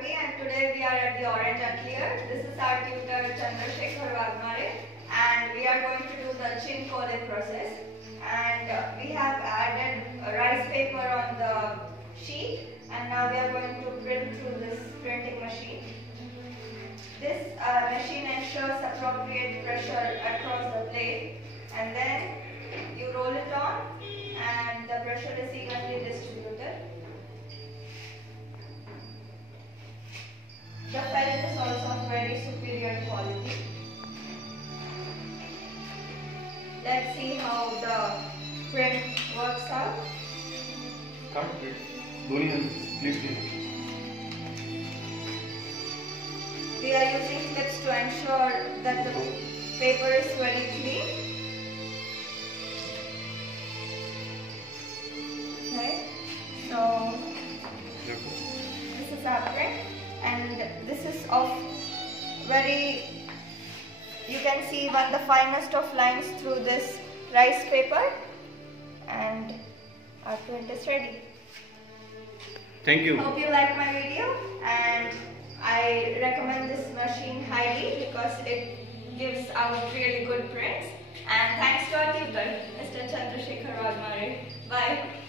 Ravi, and today we are at the Orange Atelier. This is our tutor Chandrasekhar Waghmare, and we are going to do the Etching process. And we have added a rice paper on the sheet, and now we are going to print through this printing machine. This machine ensures appropriate pressure across the plate, and then you roll it on, and the pressure is evenly distributed. The felt is also of very superior quality. Let's see how the print works out. We are using clips to ensure that the paper is very clean. Okay, so this is our print, and this is of very, you can see one the finest of lines through this rice paper, and our print is ready. Thank you. Hope you like my video, and I recommend this machine highly because it gives out really good prints. And thanks to our tutor, Mr. Chandrasekhar Waghmare. Bye.